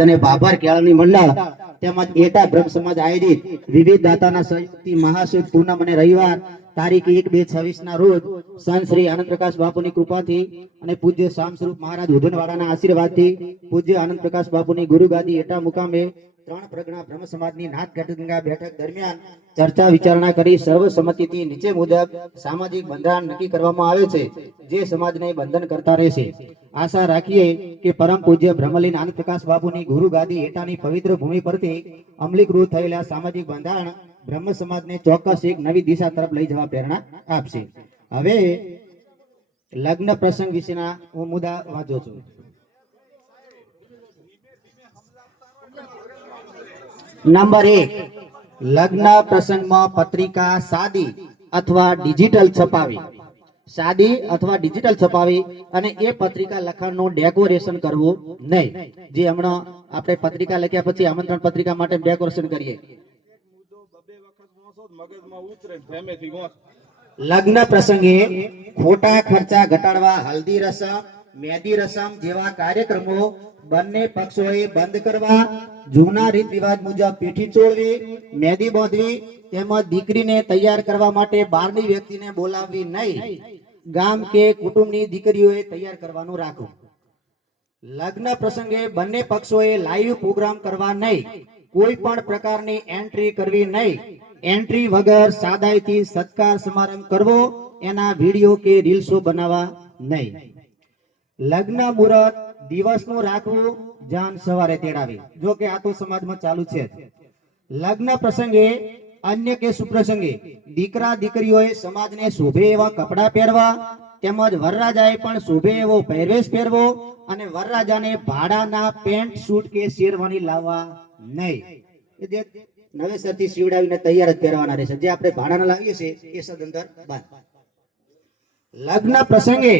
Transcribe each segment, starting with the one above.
અને ભાભર કેળવણી મંડળ તેમજ એટા બ્રહ્મ સમાજ આયોજિત વિવિધ દાતાના સહયોગથી મહાસુદ પૂનમ અને રવિવાર તારીખ એક બે છવ્વીસ ના રોજ સંત શ્રી આનંદ પ્રકાશ બાપુની કૃપાથી અને પૂજ્ય શામ સ્વરૂપ મહારાજ ઉધનવાડાના આશીર્વાદથી પૂજ્ય આનંદ પ્રકાશ બાપુની ગુરુગાદી એટા મુકામે ત્રણ પ્રજ્ઞા બ્રહ્મ સમાજની નાથ ઘટગંગા બેઠક દરમિયાન ચર્ચા વિચારણા કરી સર્વસંમતિથી નીચે મુજબ સામાજિક બંધારણ નક્કી કરવામાં આવે છે, જે સમાજને બંધન કરતા રહેશે. આશા રાખીએ કે પરમ પૂજ્ય બ્રહ્મલીન આનંદ પ્રકાશ બાપુની ગુરુ ગાદી એટાની પવિત્ર ભૂમિ પરથી અમલીકૃત થયેલા સામાજિક બંધારણ બ્રહ્મ સમાજને ચોક્કસ એક નવી દિશા તરફ લઈ જવા પ્રેરણા આપશે. હવે લગ્ન પ્રસંગ વિશેના હું મુદ્દા વાંચો છું. નંબર એક, લગ્ન પ્રસંગમાં પત્રિકા સાદી અથવા ડિજિટલ છપાવી સાદી અથવા ડિજિટલ છપાવી અને એ પત્રિકા લખાણનું ડેકોરેશન કરવું નહીં જે હમણાં આપણે પત્રિકા લખ્યા પછી આમંત્રણ પત્રિકા માટે ડેકોરેશન કરીએ. લગ્ન પ્રસંગે ખોટા ખર્ચા ઘટાડવા, હલ્દી રસમ મહેંદી રસમ જેવા કાર્યક્રમો બંને પક્ષોએ બંધ કરવા, જૂના રીત રિવાજ મુજબ પેઠી ચોળવી, મેદી બાંધવી તેમજ દીકરીને તૈયાર કરવા માટે બહારની વ્યક્તિને બોલાવવી નહીં. ગામ કે કુટુંબની દીકરીઓએ તૈયાર કરવાનું રાખવું. લગ્ન પ્રસંગે બંને પક્ષોએ લાઈવ પ્રોગ્રામ કરવા નહીં. કોઈ પણ પ્રકારની એન્ટ્રી કરવી નહીં. એન્ટ્રી વગર સાદાઈથી સત્કાર સમારંભ કરવો, એના વીડિયો કે રીલ્સો બનાવવા નહીં. લગ્ન મુહૂર્ત, દિવસનું રાખવું, જાન સવારે તેડાવી. જો કે આ તો સમાજમાં ચાલુ છે લગ્ન પ્રસંગે, અન્ય કે સુપ્રસંગે, દીકરા દીકરીઓએ સમાજને શોભે એવા કપડાં પહેરવા, તેમજ વરરાજાએ પણ શોભે એવો પહેરવેશ પહેરવો અને વરરાજાને ભાડાના પેન્ટ, સૂટ કે શેરવાની લાવવા નહીં. નવેસરથી સીવડાવીને તૈયાર જ પહેરવાના રહેશે. જે આપણે ભાડાના લાવીએ છીએ એ સદંતર બંધ લગ્ન પ્રસંગે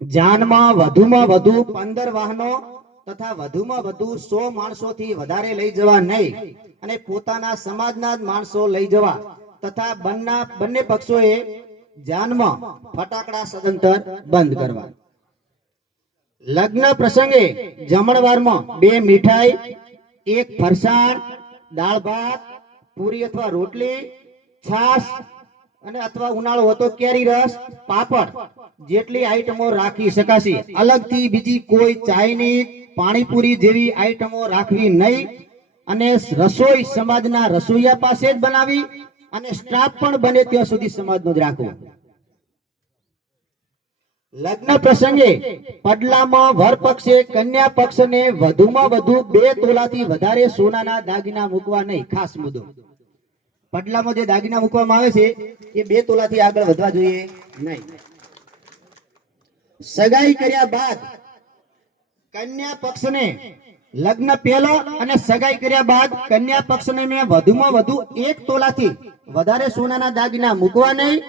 જાનમાં વધુમાં વધુ પંદર વાહનો તથા વધુમાં વધુ સો માણસોથી વધારે લઈ જવા નહીં અને પોતાના સમાજના જ માણસો લઈ જવા તથા બંને બંને પક્ષોએ જાનમાં ફટાકડા સદંતર બંધ કરવા. લગ્ન પ્રસંગે જમણવારમાં બે મીઠાઈ, એક ફરસાણ, દાળ ભાત, પૂરી અથવા રોટલી, છાશ અને અથવા ઉનાળો હતો કેરી રસ, પાપડ, જેટલી આઈટમો રાખી શકાશે. અલગથી બીજી કોઈ ચાઇનીઝ, પાણીપુરી જેવી આઈટમો રાખવી નહીં. અને રસોઈ સમાજના રસોઈયા પાસે જ બનાવી અને સ્ટાફ પણ બને ત્યાં સુધી સમાજનો જ રાખવો. લગ્ન પ્રસંગે પડલામાં વર પક્ષે, કન્યા પક્ષને વધુમાં વધુ બે તોલાથી વધારે સોનાના દાગીના મૂકવા નહીં, ખાસ મુદ્દો. પડલામાં જે દાગીના મૂકવામાં આવે છે એ બે તોલાથી આગળ વધવા જોઈએ નહીં. સગાઈ કર્યા બાદ કન્યા પક્ષને લગ્ન પહેલો અને સગાઈ કર્યા બાદ કન્યા પક્ષને મેં વધુમાં વધુ એક તોલાથી વધારે સોનાના દાગીના મૂકવા નહીં,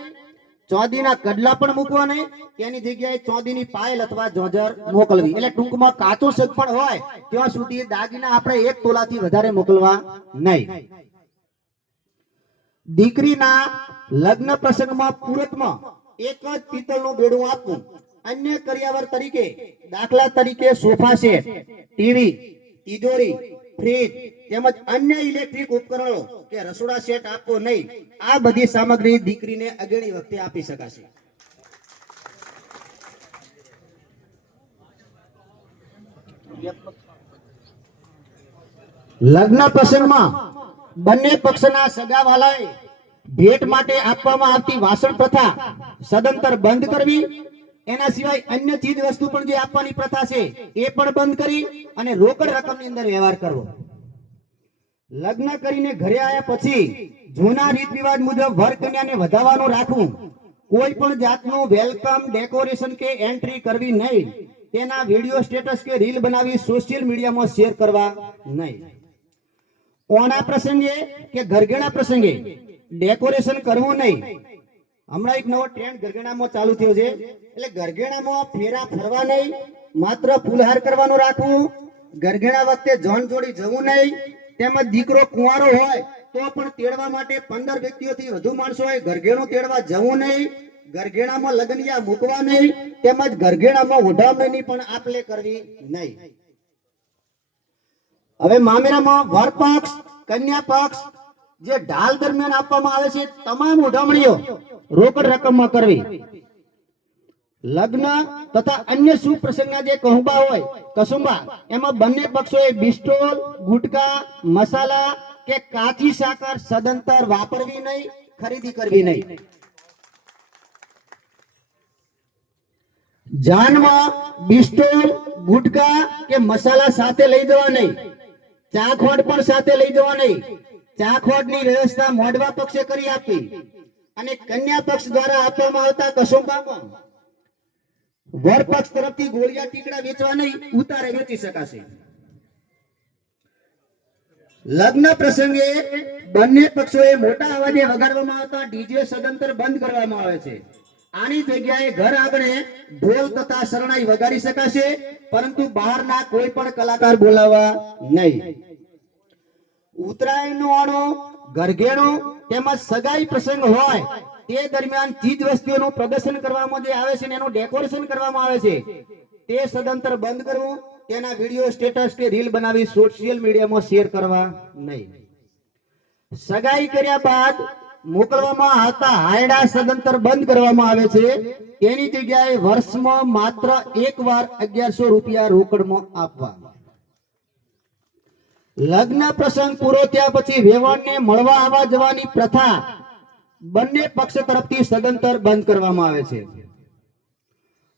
ચોદીના કડલા પણ મૂકવા નહીં તેની જગ્યાએ ચોદીની પાયલ અથવા જોજર મોકલવી. એટલે ટૂંકમાં કાચો શક પણ હોય, ત્યાં સુધી દાગીના આપણે એક તોલાથી વધારે મોકલવા નહીં. દીકરીના લગ્ન પ્રસંગમાં પૂરતમાં એક જ પિત્તળનું બેડું આપવું. અન્ય કરિયાવર તરીકે દાખલા તરીકે સોફા સેટ, ટીવી, તિજોરી, ફ્રીજ તેમજ અન્ય ઇલેક્ટ્રિક ઉપકરણો કે રસોડા સેટ આપવો નહીં. આ બધી સામગ્રી દીકરીને અગેણી વખતે આપી શકાશે. લગ્ન પ્રસંગમાં બંને પક્ષના સગાવાલાએ ભેટ માટે આપવામાં આવતી વાસણ પ્રથા સદંતર બંધ કરવી, એના સિવાય અન્ય ચીજ વસ્તુ પણ જે આપવાની પ્રથા છે, એ પણ બંધ કરી અને રોકડ રકમની અંદર વ્યવહાર કરવો. લગ્ન કરીને ઘરે આવ્યા પછી જૂના રીત રિવાજ મુજબ વર કન્યાને વધાવવાનું રાખવું, કોઈ પણ જાતનું વેલકમ, ડેકોરેશન કે એન્ટ્રી કરવી નહીં. તેના વીડિયો સ્ટેટસ કે રીલ બનાવી સોશિયલ મીડિયામાં શેર કરવા નહીં. ઓણા પ્રસંગે કે ઘરગેણા પ્રસંગે? ડેકોરેશન કરવું નહીં. હમણાં એક નવો ટ્રેન્ડ ગરગેણામાં ચાલુ થયો છે. એટલે ગરગેણામાં ફેરા ફરવા નહીં, માત્ર ફૂલહાર કરવાનું રાખવું. ગરગેણા વખતે જોન જોડી જવું નહીં. તેમજ દીકરો કુંવારો હોય, તો પણ તેડવા માટે પંદર વ્યક્તિઓથી વધુ માણસો હોય ગરગેણું તેડવા જવું નહીં. ગરગેણામાં લગનિયા મૂકવા નહીં. તેમજ ગરગેણામાં ઓઢામણી પણ આપલે કરવી નહીં. હવે મામેરામાં વર પક્ષ કન્યા પક્ષ જે ઢાલ દરમિયાન આપવામાં આવે છે, તમામ ઉઢામણીઓ રોકડ રકમમાં કરવી. લગ્ન તથા અન્ય શુભ પ્રસંગના જે કહુંબા હોય, કસુંબા, એમાં બંને પક્ષોએ બિસ્ટોલ, ગુટકા, મસાલા કે કાચી સાકર સદંતર વાપરવી નહીં, ખરીદી કરવી નહીં. જાનમાં બિસ્ટોલ, ગુટકા કે મસાલા સાથે લઈ જવા નહીં. ચાખોડ પણ સાથે લઈ જવા નહીં ચાખોડની વ્યવસ્થા મોડવા પક્ષે કરી આપી. અને કન્યા પક્ષ દ્વારા આપવામાં આવતા કસુંબામાં વર પક્ષ તરફથી ગોળિયા ટીકડા વેચવા નહીં, ઉતારે વેચી શકાશે. લગ્ન પ્રસંગે બંને પક્ષોએ મોટા અવાજે વગાડવામાં આવતા ડીજે સદંતર બંધ કરવામાં આવે છે. આની જગ્યાએ ઘર આંગણે ઢોલ તથા શરણાઈ વગાડી શકાશે, પરંતુ બહારના કોઈ પણ કલાકાર બોલાવવા નહીં. ઉત્તરાયણનો આણો ગરઘેણો તેમજ સગાઈ પ્રસંગ હોય, તે દરમિયાન ચીજ વસ્તુઓનું પ્રદર્શન કરવામાં જે આવે છે એનું ડેકોરેશન કરવામાં આવે છે, તે સદંતર બંધ કરવું, તેના વીડિયો સ્ટેટસ કે રીલ બનાવી સોશિયલ મીડિયામાં શેર કરવા નહીં. સગાઈ કર્યા બાદ મોકલવામાં આવતા હાયડા સદંતર બંધ કરવામાં આવે છે. તેની જગ્યાએ વર્ષમાં માત્ર એક વાર અગિયારસો રૂપિયા રોકડમાં આપવા લગ્ન પ્રસંગ પૂરો થયા પછી વેવાણને મળવા આવવા જવાની પ્રથા બંને પક્ષ તરફથી સદંતર બંધ કરવામાં આવે છે.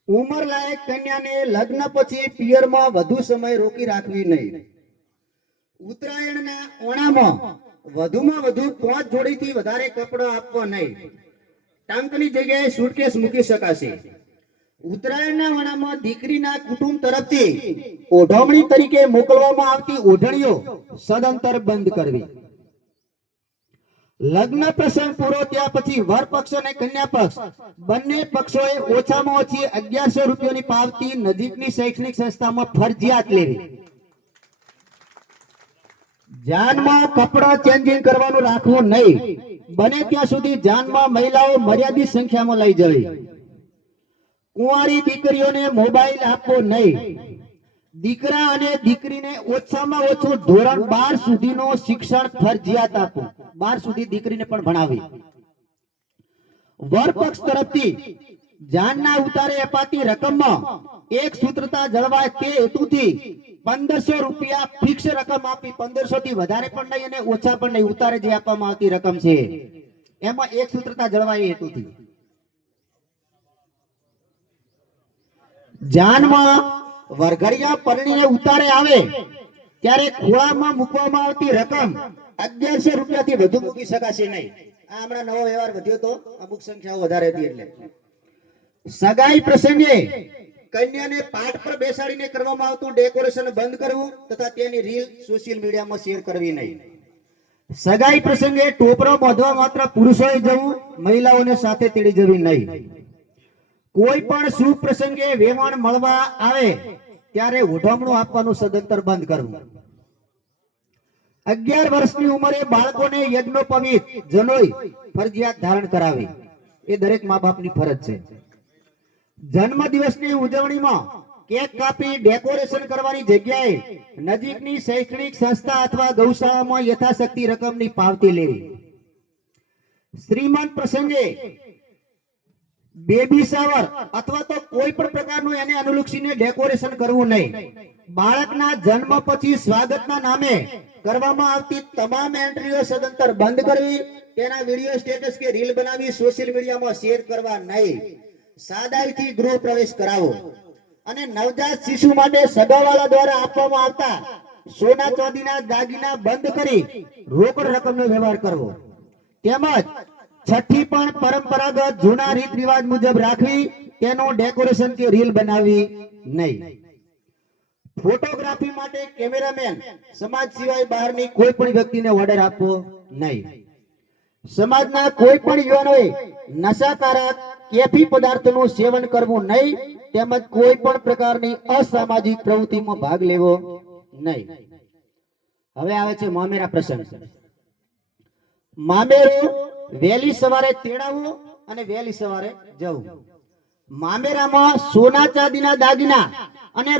ઉંમર લાયક કન્યાને લગ્ન પછી પિયરમાં વધુ સમય રોકી રાખવી નહીં. ઉત્તરાયણના ઓણામાં વધુમાં વધુ પાંચ જોડીથી વધારે કપડાં આપવા નહીં. ટાંકની જગ્યાએ સુટકેસ મૂકી શકાશે. ઉત્તરાયણના વણામાં દીકરીના કુટુંબ તરફથી ઓઢવણી તરીકે મોકલવામાં આવતી ઓઢણીઓ સદંતર બંધ કરવી. લગ્ન પ્રસંગ પૂરો થયા પછી વર પક્ષ અને કન્યા પક્ષ બંને પક્ષોએ ઓછામાં ઓછી અગિયારસો રૂપિયાની પાવતી નજીકની શૈક્ષણિક સંસ્થામાં ફરજિયાત લેવી. જાનમાં કપડા ચેન્જિંગ કરવાનું રાખવું નહીં. બને ત્યાં સુધી જાનમાં મહિલાઓ મર્યાદિત સંખ્યામાં લઈ જવી. કુંવારી દીકરીઓને મોબાઈલ આપવો નહીં. દીકરા અને દીકરીને ઓછામાં ઓછું ધોરણ બાર સુધીનો શિક્ષણ ફરજિયાત આપવું બાર સુધી દીકરીને પણ ભણાવી. વરપક્ષ તરફથી જાનના ઉતારે અપાતી રકમમાં એક સૂત્રતા જળવાય તે હેતુથી પંદરસો રૂપિયા ફિક્સ રકમ આપી. પંદરસો થી વધારે પણ નહીં અને ઓછા પણ નહીં. ઉતારે જે આપવામાં આવતી રકમ છે. એમાં એક સૂત્રતા જળવાય હેતુથી. જાનમાં વરઘડિયા પરણીને ઉતારે આવે, ત્યારે ખોળામાં મૂકવામાં આવતી રકમ અગિયારસો રૂપિયા થી વધુ મૂકી શકાશે નહીં. આ હમણાં નવો વ્યવહાર વધ્યો તો અમુક સંખ્યાઓ વધારે હતી એટલે. સગાઈ પ્રસંગે કન્યાને પાઠ પર બેસાડીને કરવામાં આવતું ડેકોરેશન બંધ કરવું તથા તેની રીલ સોશિયલ મીડિયામાં શેર કરવી નહીં. સગાઈ પ્રસંગે ટોપરો બાંધવા માત્ર પુરુષોએ જવું, મહિલાઓને સાથે તેડી જવી નહીં. કોઈ પણ શુભ પ્રસંગે વેવાણ મળવા આવે ત્યારે ઉઢમણું આપવાનું સદંતર બંધ કરવું. અગિયાર વર્ષની ઉંમરે બાળકોને યજ્ઞોપવિત જનોઈ ફરજિયાત ધારણ કરાવી. એ દરેક મા બાપની ફરજ છે. જન્મ દિવસની ઉજવણીમાં કેક કાપી ડેકોરેશન કરવાની જગ્યાએ નજીકની શૈક્ષણિક સંસ્થા અથવા ગૌશાળામાં યથાશક્તિ રકમની પાવતી લેવી. શ્રીમંત પ્રસંગે બેબી શાવર અથવા તો કોઈ પણ પ્રકારનું એને અનુલક્ષીને ડેકોરેશન કરવું નહીં. બાળકના જન્મ પછી સ્વાગતના નામે કરવામાં આવતી તમામ એન્ટ્રીઓ સદંતર બંધ કરવી, તેના વીડિયો સ્ટેટસ કે રીલ બનાવી સોશિયલ મીડિયામાં શેર કરવા નહીં. સાદાઈથી ગૃહ પ્રવેશ કરાવો. અને નવજાત શિશુ માટે સગાવાળા દ્વારા આપવામાં આવતા સોના ચાંદીના દાગીના બંધ કરી રોકડ રકમનો વ્યવહાર કરવો. તેમજ છઠ્ઠી પણ પરંપરાગત જૂના રીત રિવાજ મુજબ રાખવી, તેનું ડેકોરેશન કે રીલ બનાવી નહીં. ફોટોગ્રાફી માટે કેમેરામેન, સમાજ સિવાય બહારની કોઈ પણ વ્યક્તિને ઓર્ડર આપવો નહીં. સમાજના કોઈ પણ યુવાનોએ નશાકારક કેફી પદાર્થનું સેવન કરવું નહીં, તેમજ કોઈ પણ પ્રકારની અસામાજિક પ્રવૃત્તિમાં ભાગ લેવો નહીં. હવે આવે છે મામેરા પ્રસંગ. મામેરું વહેલી સવારે તેડાવવું અને વહેલી સવારે જવું. મામેરામાં સોના ચાંદીના દાગીના અને